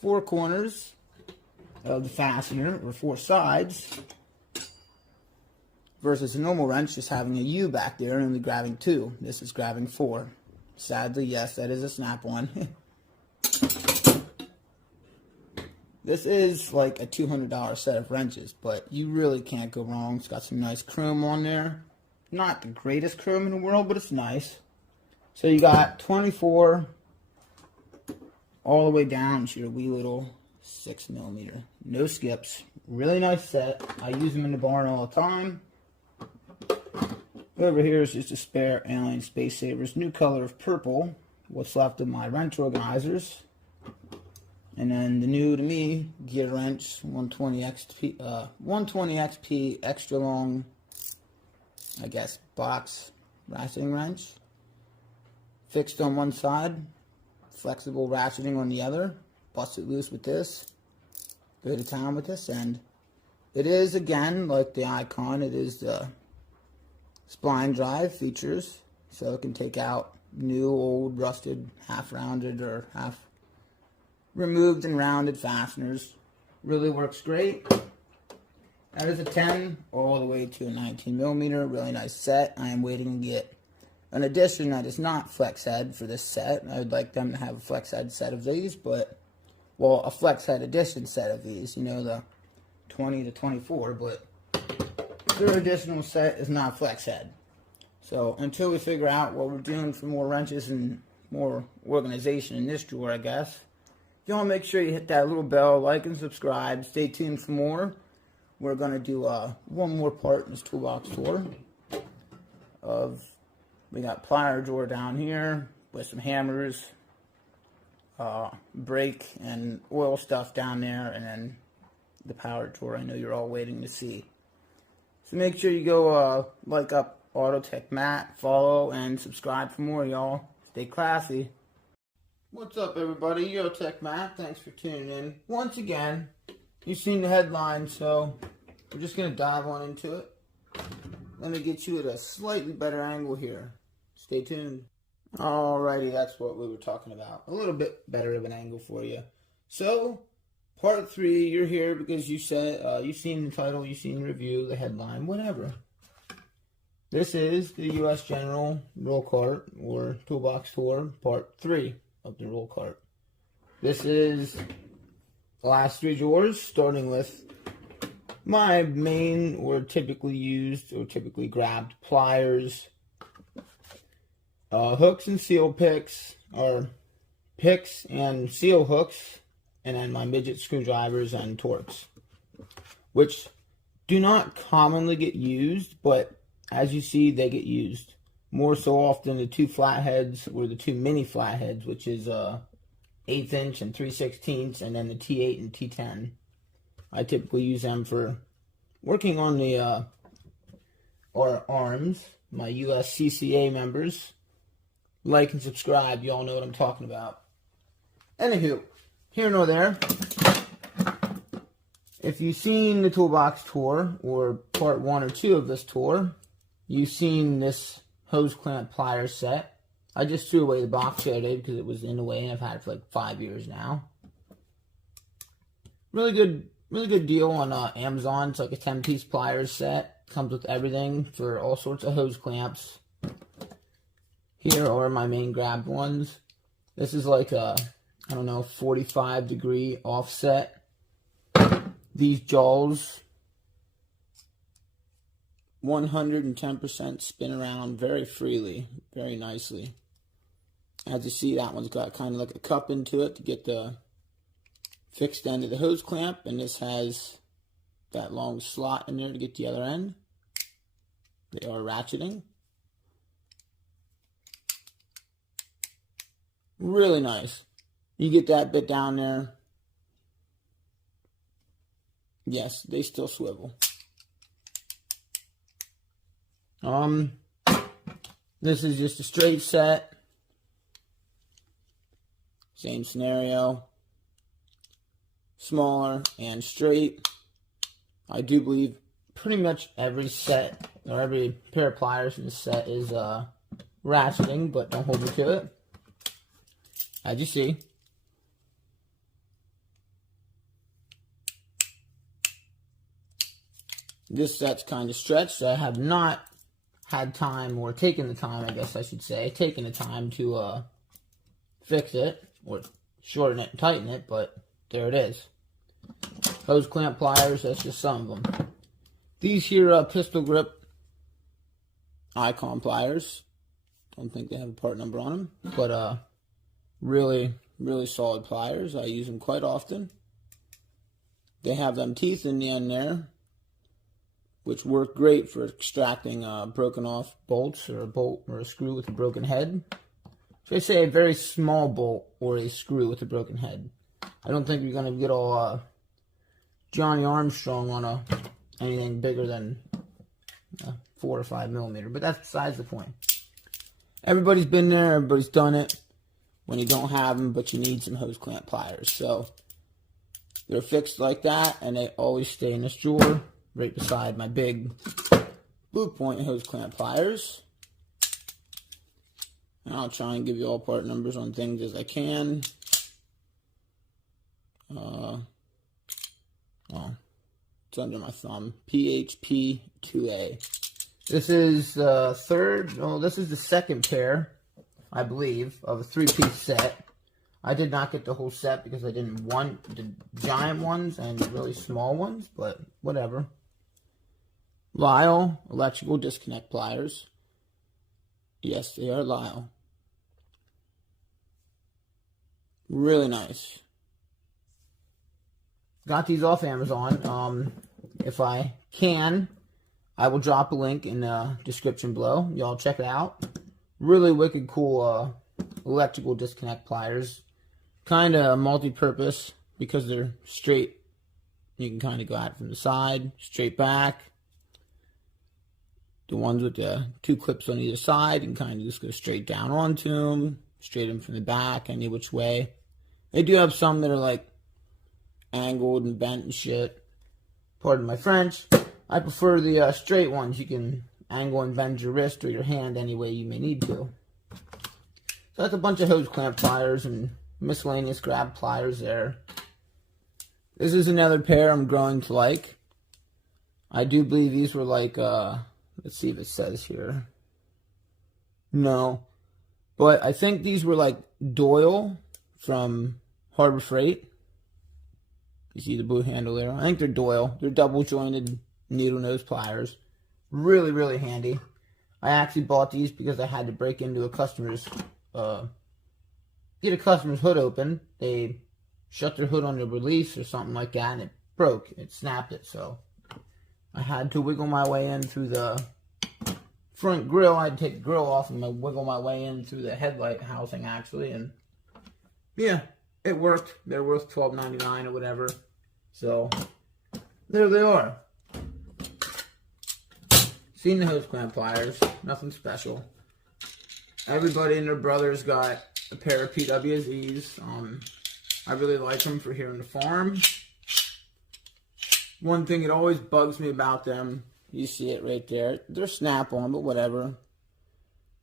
4 corners of the fastener, or 4 sides, versus a normal wrench just having a U back there and only grabbing 2. This is grabbing 4. Sadly, yes, that is a snap-on. This is like a $200 set of wrenches, but you really can't go wrong. It's got some nice chrome on there. Not the greatest chrome in the world, but it's nice. So you got 24 all the way down to your wee little 6 millimeter. No skips. Really nice set. I use them in the barn all the time. Over here is just a spare Alien Space Savers, new color of purple. What's left of my wrench organizers. And then the new to me gear wrench, 120 XP extra long, I guess, box ratcheting wrench. Fixed on one side, flexible ratcheting on the other. Bust it loose with this. Go to town with this, and it is, again, like the Icon, it is the spline drive features, so it can take out new, old, rusted, half-rounded, or half-removed and rounded fasteners. Really works great. That is a 10 all the way to a 19 millimeter. Really nice set. I am waiting to get an addition that is not flex head for this set. I would like them to have a flex head set of these, but, well, a flex head edition set of these, you know, the 20 to 24, but their additional set is not flex head. So until we figure out what we're doing for more wrenches and more organization in this drawer, I guess, y'all make sure you hit that little bell, like and subscribe. Stay tuned for more. We're going to do one more part in this toolbox tour. We got plier drawer down here with some hammers, brake and oil stuff down there, and then the power tool I know you're all waiting to see. So make sure you go like up Autotech Matt, follow, and subscribe for more, y'all. Stay classy. What's up, everybody? Autotech Matt. Thanks for tuning in. Once again, you've seen the headline, so we're just going to dive on into it. Let me get you at a slightly better angle here. Stay tuned. Alrighty, that's what we were talking about. A little bit better of an angle for you. So, part 3, you're here because you said, you've seen the title, you've seen the review, the headline, whatever. This is the U.S. General Roll Cart, or Toolbox Tour, part 3 of the roll cart. This is the last 3 drawers, starting with my main or typically used or typically grabbed pliers, hooks and seal picks, or picks and seal hooks, and then my midget screwdrivers and Torx, which do not commonly get used, but as you see, they get used. More so often the 2 flatheads, or the 2 mini flatheads, which is 1/8 inch and 3/16, and then the T8 and T10. I typically use them for working on the our arms. My USCCA members, like and subscribe. You all know what I'm talking about. Anywho, here nor there. If you've seen the Toolbox Tour, or part 1 or 2 of this tour, you've seen this hose clamp pliers set. I just threw away the box the other day because it was in the way, and I've had it for like 5 years now. Really good deal on Amazon. It's like a 10-piece pliers set. Comes with everything for all sorts of hose clamps. Here are my main grabbed ones. This is like a, I don't know, 45-degree offset. These jaws, 110% spin around very freely, very nicely. As you see, that one's got kind of like a cup into it to get the fixed end of the hose clamp, and this has that long slot in there to get the other end. They are ratcheting. Really nice. You get that bit down there. Yes, they still swivel. This is just a straight set. Same scenario. Smaller and straight. I do believe pretty much every set, or every pair of pliers in the set is ratcheting, but don't hold me to it. As you see. This set's kind of stretched. I have not had time, or taken the time, I guess I should say, taken the time to fix it, or shorten it and tighten it, but there it is. Hose clamp pliers, that's just some of them. These here pistol grip icon pliers. Don't think they have a part number on them, but really solid pliers. I use them quite often. They have them teeth in the end there, which work great for extracting broken off bolts, or a bolt or a screw with a broken head. Should I say a very small bolt or a screw with a broken head. I don't think you're going to get all Johnny Armstrong on anything bigger than 4 or 5 millimeter, but that's besides the point. Everybody's been there, everybody's done it when you don't have them, but you need some hose clamp pliers. So they're fixed like that, and they always stay in this drawer right beside my big Blue Point hose clamp pliers. And I'll try and give you all part numbers on things as I can. Oh, it's under my thumb. PHP2A. This is the this is the second pair, I believe, of a 3-piece set. I did not get the whole set because I didn't want the giant ones and really small ones, but whatever. Lyle electrical disconnect pliers. Yes, they are Lyle. Really nice. Got these off Amazon. If I can, I will drop a link in the description below. Y'all check it out. Really wicked cool electrical disconnect pliers. kind of multi-purpose because they're straight. You can kind of go at it from the side, straight back. The ones with the 2 clips on either side, you can kind of just go straight down onto them, straight in from the back, any which way. They do have some that are like angled and bent and shit. Pardon my French. I prefer the straight ones. You can angle and bend your wrist or your hand any way you may need to. So that's a bunch of hose clamp pliers and miscellaneous grab pliers there. This is another pair I'm growing to like. I do believe these were like, let's see if it says here. No. But I think these were like Doyle from Harbor Freight. You see the blue handle there? I think they're Doyle. They're double jointed needle nose pliers. Really, really handy. I actually bought these because I had to break into a customer's, get a customer's hood open. They shut their hood on the release or something like that, and it broke. It snapped it, so I had to wiggle my way in through the front grill. I had to take the grill off and wiggle my way in through the headlight housing, actually, and yeah, it worked. They're worth $12.99 or whatever, so there they are. Seen the hose clamp pliers, nothing special. Everybody and their brother's got a pair of PWZs. I really like them for here on the farm. One thing that always bugs me about them, you see it right there. They're snap-on, but whatever.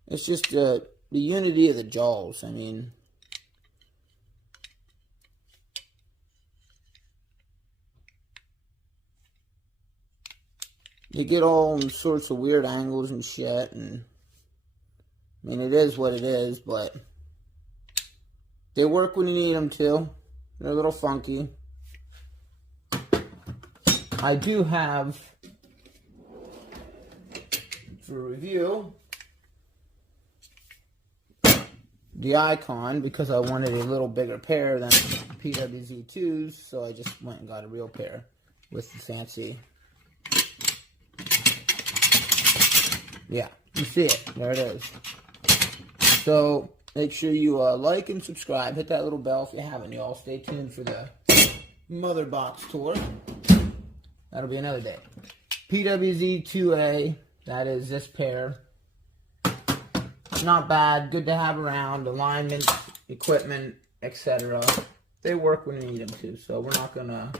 It's just the unity of the jaws. I mean, you get all sorts of weird angles and shit, and I mean, it is what it is, but they work when you need them to. They're a little funky. I do have, for review, the Icon, because I wanted a little bigger pair than PWZ2s, so I just went and got a real pair with the fancy. Yeah, you see it. There it is. So, make sure you like and subscribe. Hit that little bell if you haven't, y'all. Stay tuned for the mother box tour. That'll be another day. PWZ2A, that is this pair. Not bad. Good to have around. Alignment, equipment, etc. They work when you need them to, so we're not going to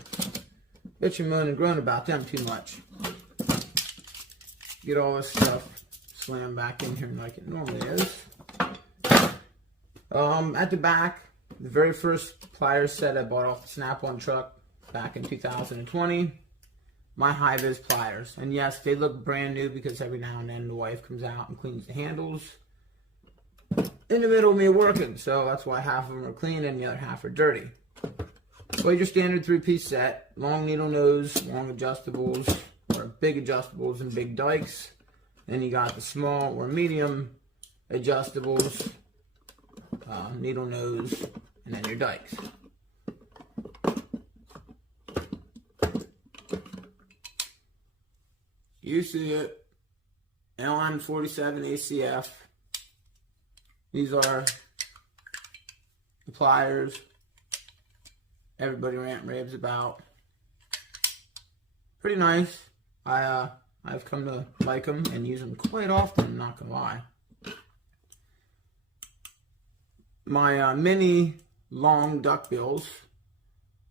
bitch and moan and groan about them too much. Get all this stuff slammed back in here like it normally is. At the back, the very first pliers set I bought off the Snap-on truck back in 2020. My high-vis pliers. And yes, they look brand new because every now and then the wife comes out and cleans the handles in the middle of me working. So that's why half of them are clean and the other half are dirty. Well, your standard 3-piece set. Long needle nose, long adjustables, or big adjustables and big dikes. Then you got the small or medium adjustables, needle nose, and then your dikes. You see it. LN47 ACF. These are the pliers everybody rant raves about. Pretty nice. I've come to like them and use them quite often, I'm not gonna lie. My mini long duckbills,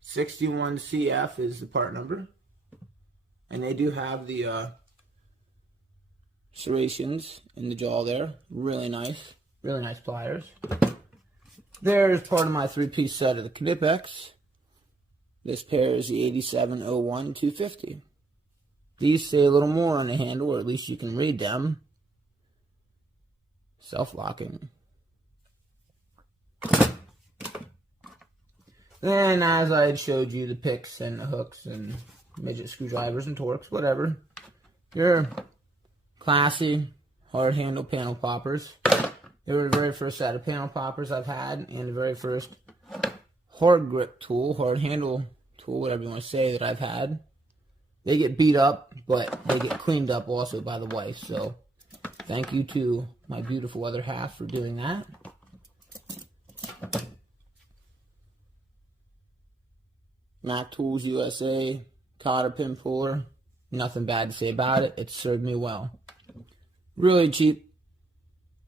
61CF is the part number. And they do have the serrations in the jaw there. Really nice pliers. There's part of my 3-piece set of the Knipex. This pair is the 8701 250. These say a little more on the handle, or at least you can read them. Self-locking. Then, as I had showed you, the picks and the hooks and midget screwdrivers and Torx, whatever. Your classy, hard handle panel poppers. They were the very first set of panel poppers I've had, and the very first hard grip tool, hard handle tool, whatever you want to say, that I've had. They get beat up, but they get cleaned up also by the wife, so thank you to my beautiful other half for doing that. Mac Tools USA cotter pin puller. Nothing bad to say about it. It served me well. Really cheap.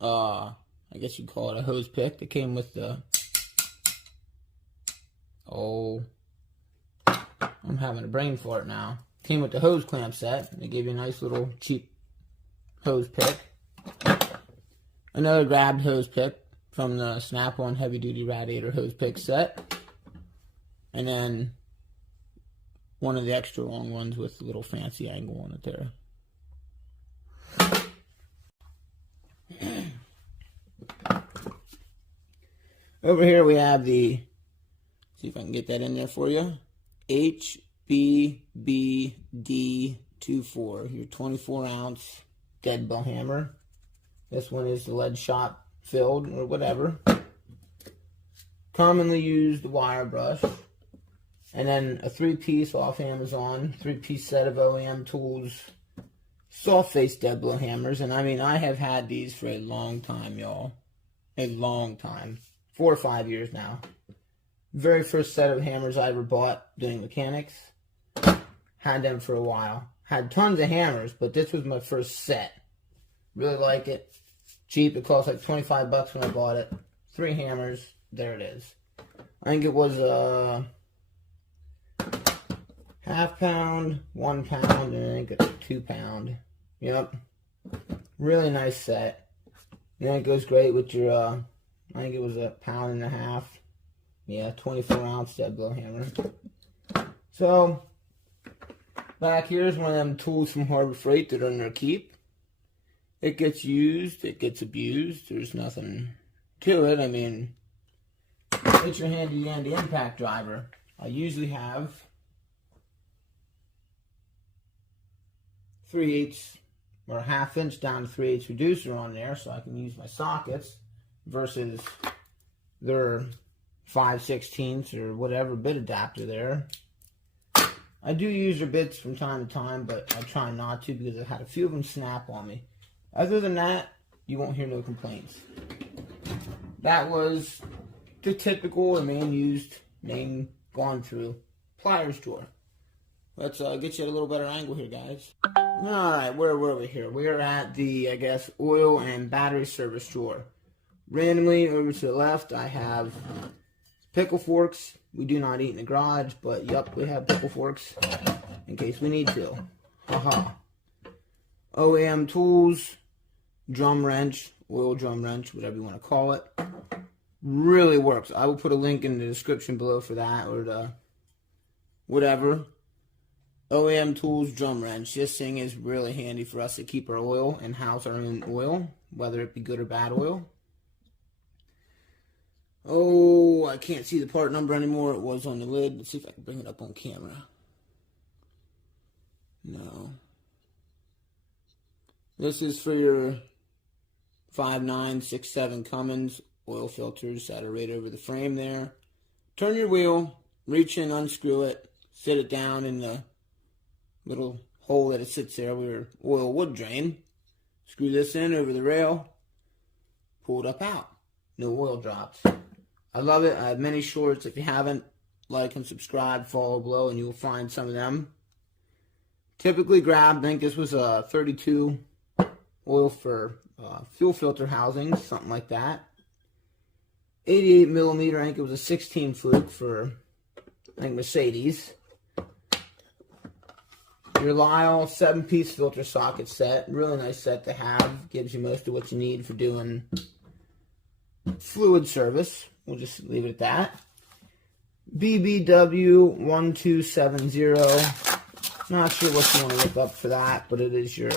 I guess you'd call it a hose pick. That came with the... Oh, I'm having a brain fart now. Came with the hose clamp set. They gave you a nice little cheap hose pick. Another grabbed hose pick from the Snap-on Heavy Duty Radiator hose pick set. And then one of the extra long ones with a little fancy angle on it there. Over here we have the, see if I can get that in there for you, HBBD24, your 24 ounce dead bow hammer. This one is the lead shot filled or whatever. Commonly used wire brush. And then a 3-piece off Amazon, 3-piece set of OEM Tools soft face dead blow hammers. And I mean, I have had these for a long time, y'all. A long time. 4 or 5 years now. Very first set of hammers I ever bought doing mechanics. Had them for a while. Had tons of hammers, but this was my first set. Really like it. Cheap. It cost like 25 bucks when I bought it. 3 hammers. There it is. I think it was half pound, 1 pound, and I think it's 2 pound. Yep. Really nice set. And it goes great with your, I think it was 1.5 pounds. Yeah, 24 ounce dead blow hammer. So, back here is one of them tools from Harbor Freight that are in their keep. It gets used, it gets abused. There's nothing to it. I mean, it's your handy dandy impact driver. I usually have 3/8 or 1/2 inch down to 3/8 reducer on there, so I can use my sockets versus their 5/16 or whatever bit adapter there. I do use their bits from time to time, but I try not to because I've had a few of them snap on me. Other than that, you won't hear no complaints. That was the typical main used, main gone through pliers drawer. Let's get you at a little better angle here, guys. Alright, where were we here? We are at the, I guess, oil and battery service drawer. Randomly, over to the left, I have pickle forks. We do not eat in the garage, but yup, we have pickle forks in case we need to. Haha. OEM Tools, drum wrench, oil drum wrench, whatever you want to call it. Really works. I will put a link in the description below for that, or the whatever. OEM Tools drum wrench. This thing is really handy for us to keep our oil and house our own oil, whether it be good or bad oil. Oh, I can't see the part number anymore. It was on the lid. Let's see if I can bring it up on camera. No. This is for your 5.9, 6.7 Cummins oil filters that are right over the frame there. Turn your wheel, reach in, unscrew it, sit it down in the little hole that it sits there where your oil would drain. Screw this in over the rail, pull it up out. No oil drops. I love it. I have many shorts. If you haven't, like and subscribe, follow below, and you will find some of them. Typically grabbed, I think this was a 32 oil for fuel filter housings, something like that. 88 millimeter, I think it was a 16 fluke for, I think, Mercedes. Your Lyle 7-piece filter socket set. Really nice set to have. Gives you most of what you need for doing fluid service. We'll just leave it at that. BBW1270. Not sure what you want to look up for that, but it is your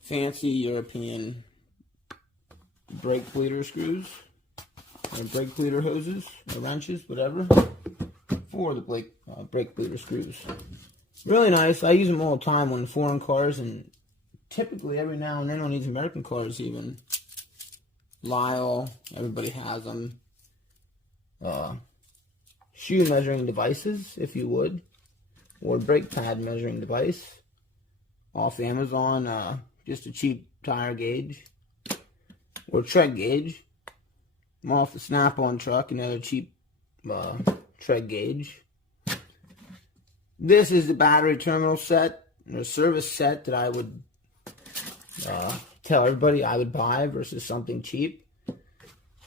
fancy European brake bleeder screws, or brake bleeder hoses, or wrenches, whatever, for the brake bleeder screws. Really nice. I use them all the time on foreign cars, and typically every now and then on these American cars even. Lyle, everybody has them. Shoe measuring devices, if you would, or brake pad measuring device. Off Amazon, just a cheap tire gauge, or tread gauge. I'm off the Snap-on truck, another cheap tread gauge. This is the battery terminal set, or service set that I would tell everybody I would buy versus something cheap. I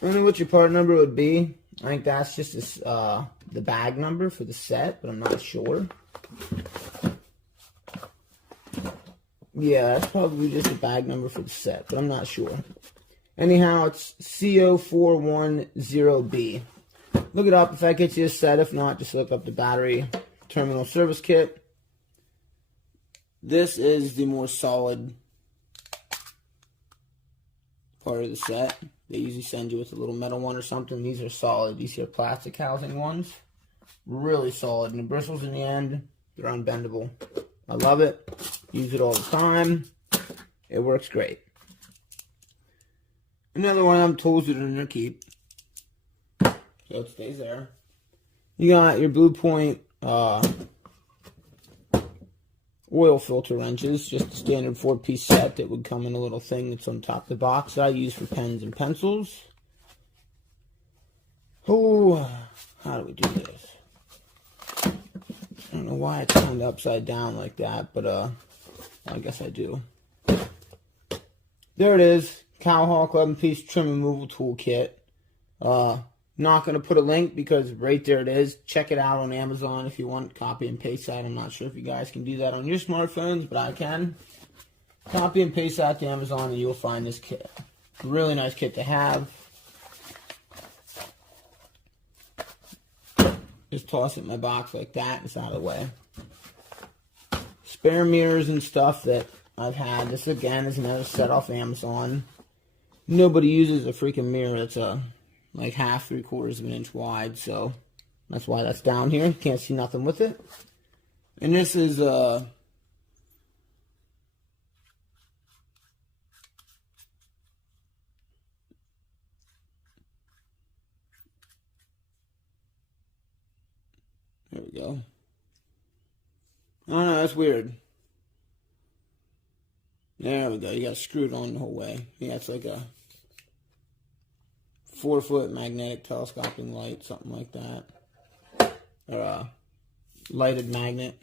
don't know what your part number would be. I think that's just this, the bag number for the set, but I'm not sure. Yeah, that's probably just the bag number for the set, but I'm not sure. Anyhow, it's CO410B. Look it up if that gets you a set. If not, just look up the battery terminal service kit. This is the more solid part of the set. They usually send you with a little metal one or something. These are solid. These are plastic housing ones. Really solid. And the bristles in the end, they're unbendable. I love it. Use it all the time. It works great. Another one of them tools that are in their keep. So it stays there. You got your Blue Point oil filter wrenches. Just a standard 4-piece set that would come in a little thing that's on top of the box that I use for pens and pencils. Oh, how do we do this? I don't know why it's kind of upside down like that, but I guess I do. There it is. Cowhawk 11-piece trim removal tool kit. Not going to put a link because right there it is. Check it out on Amazon if you want. Copy and paste that. I'm not sure if you guys can do that on your smartphones, but I can. Copy and paste that to Amazon and you'll find this kit. Really nice kit to have. Just toss it in my box like that. It's out of the way. Spare mirrors and stuff that I've had. This again is another set off Amazon. Nobody uses a freaking mirror that's like half, 3/4 of an inch wide, so that's why that's down here. You can't see nothing with it. And this is there we go. Oh no, that's weird. There we go. You got to screw it on the whole way. Yeah, it's like a 4-foot magnetic telescoping light, something like that. Or a lighted magnet.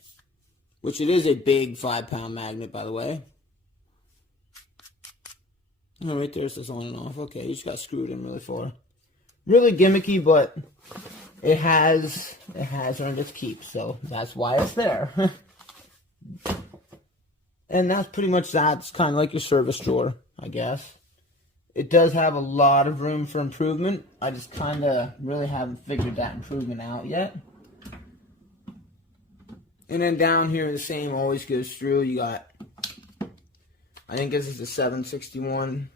Which it is a big 5-pound magnet, by the way. Oh, right there it says on and off. Okay, you just got to screw it in really far. Really gimmicky, but it has earned its keep, so that's why it's there. And that's pretty much that. It's kind of like your service drawer, I guess. It does have a lot of room for improvement. I just kind of really haven't figured that improvement out yet. And then down here, the same always goes through. You got, I think this is the 761,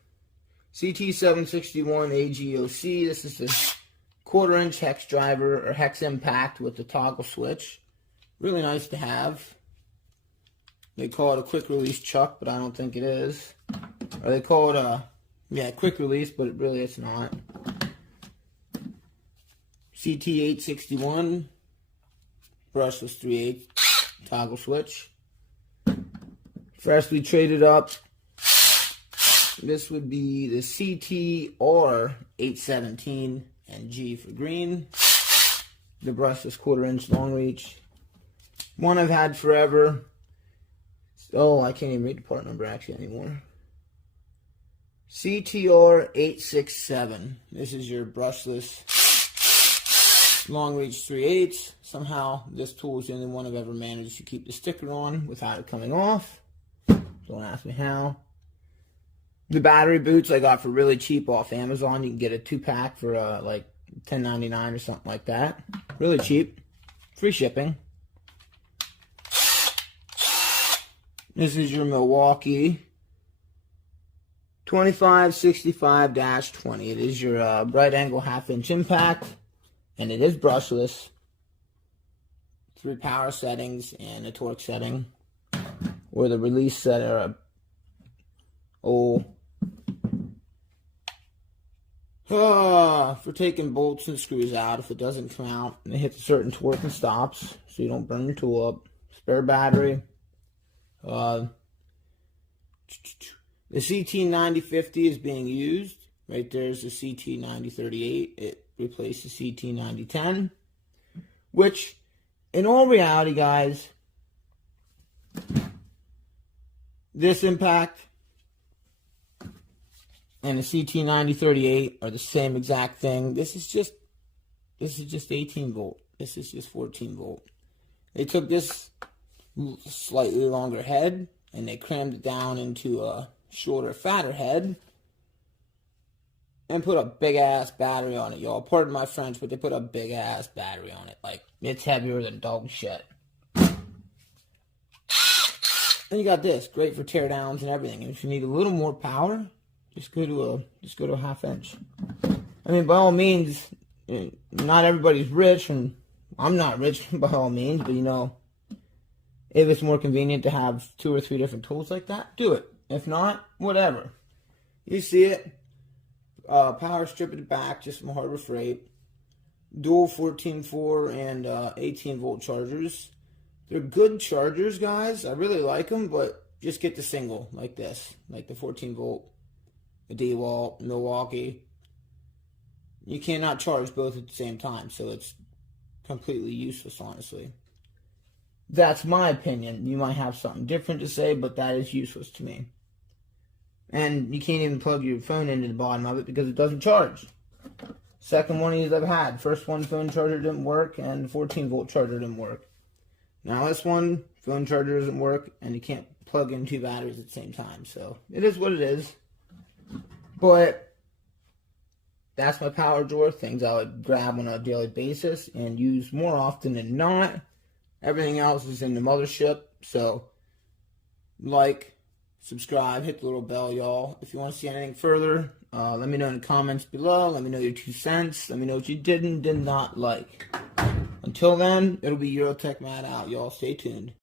CT761 AGOC. This is the 1/4 inch hex driver, or hex impact with the toggle switch. Really nice to have. They call it a quick release chuck, but I don't think it is. Or they call it a, yeah, quick release, but it's not. CT861, brushless 3/8 toggle switch. Freshly traded up. This would be the CTR817 and G for green. The brushless 1/4 inch long reach. One I've had forever. Oh, I can't even read the part number actually anymore. CTR867. This is your brushless long reach 3/8. Somehow this tool is the only one I've ever managed to keep the sticker on without it coming off. Don't ask me how. The battery boots I got for really cheap off Amazon. You can get a 2-pack for like $10.99 or something like that. Really cheap. Free shipping. This is your Milwaukee 2565-20. It is your right angle 1/2 inch impact, and it is brushless. 3 power settings and a torque setting, or the release set, or for taking bolts and screws out if it doesn't come out and it hits a certain torque and stops, so you don't burn your tool up. Spare battery. The CT9050 is being used. Right there's the CT9038. It replaced the CT9010, which, in all reality, guys, this impact and the CT9038 are the same exact thing. This is just 18 volt. This is just 14 volt. They took this slightly longer head and they crammed it down into a shorter, fatter head and put a big ass battery on it, y'all. Pardon my French, but they put a big ass battery on it. Like, it's heavier than dog shit. And you got this, great for teardowns and everything. And if you need a little more power, just go to a half inch. I mean, by all means, not everybody's rich, and I'm not rich by all means, but you know, if it's more convenient to have 2 or 3 different tools like that, do it. If not, whatever. You see it. Power strip at the back, just from Harbor Freight. Dual 14.4 and 18 volt chargers. They're good chargers, guys. I really like them, but just get the single like this, like the 14 volt, the DeWalt, Milwaukee. You cannot charge both at the same time, so it's completely useless, honestly. That's my opinion. You might have something different to say, but that is useless to me. And you can't even plug your phone into the bottom of it because it doesn't charge. Second one of these I've had. First one, phone charger didn't work, and the 14 volt charger didn't work. Now this one, phone charger doesn't work, and you can't plug in 2 batteries at the same time. So it is what it is. But that's my power drawer. Things I would grab on a daily basis and use more often than not. Everything else is in the mothership. So like, subscribe, hit the little bell, y'all. If you want to see anything further, let me know in the comments below. Let me know your 2 cents. Let me know what you did not like. Until then, it'll be Eurotech Matt out, y'all. Stay tuned.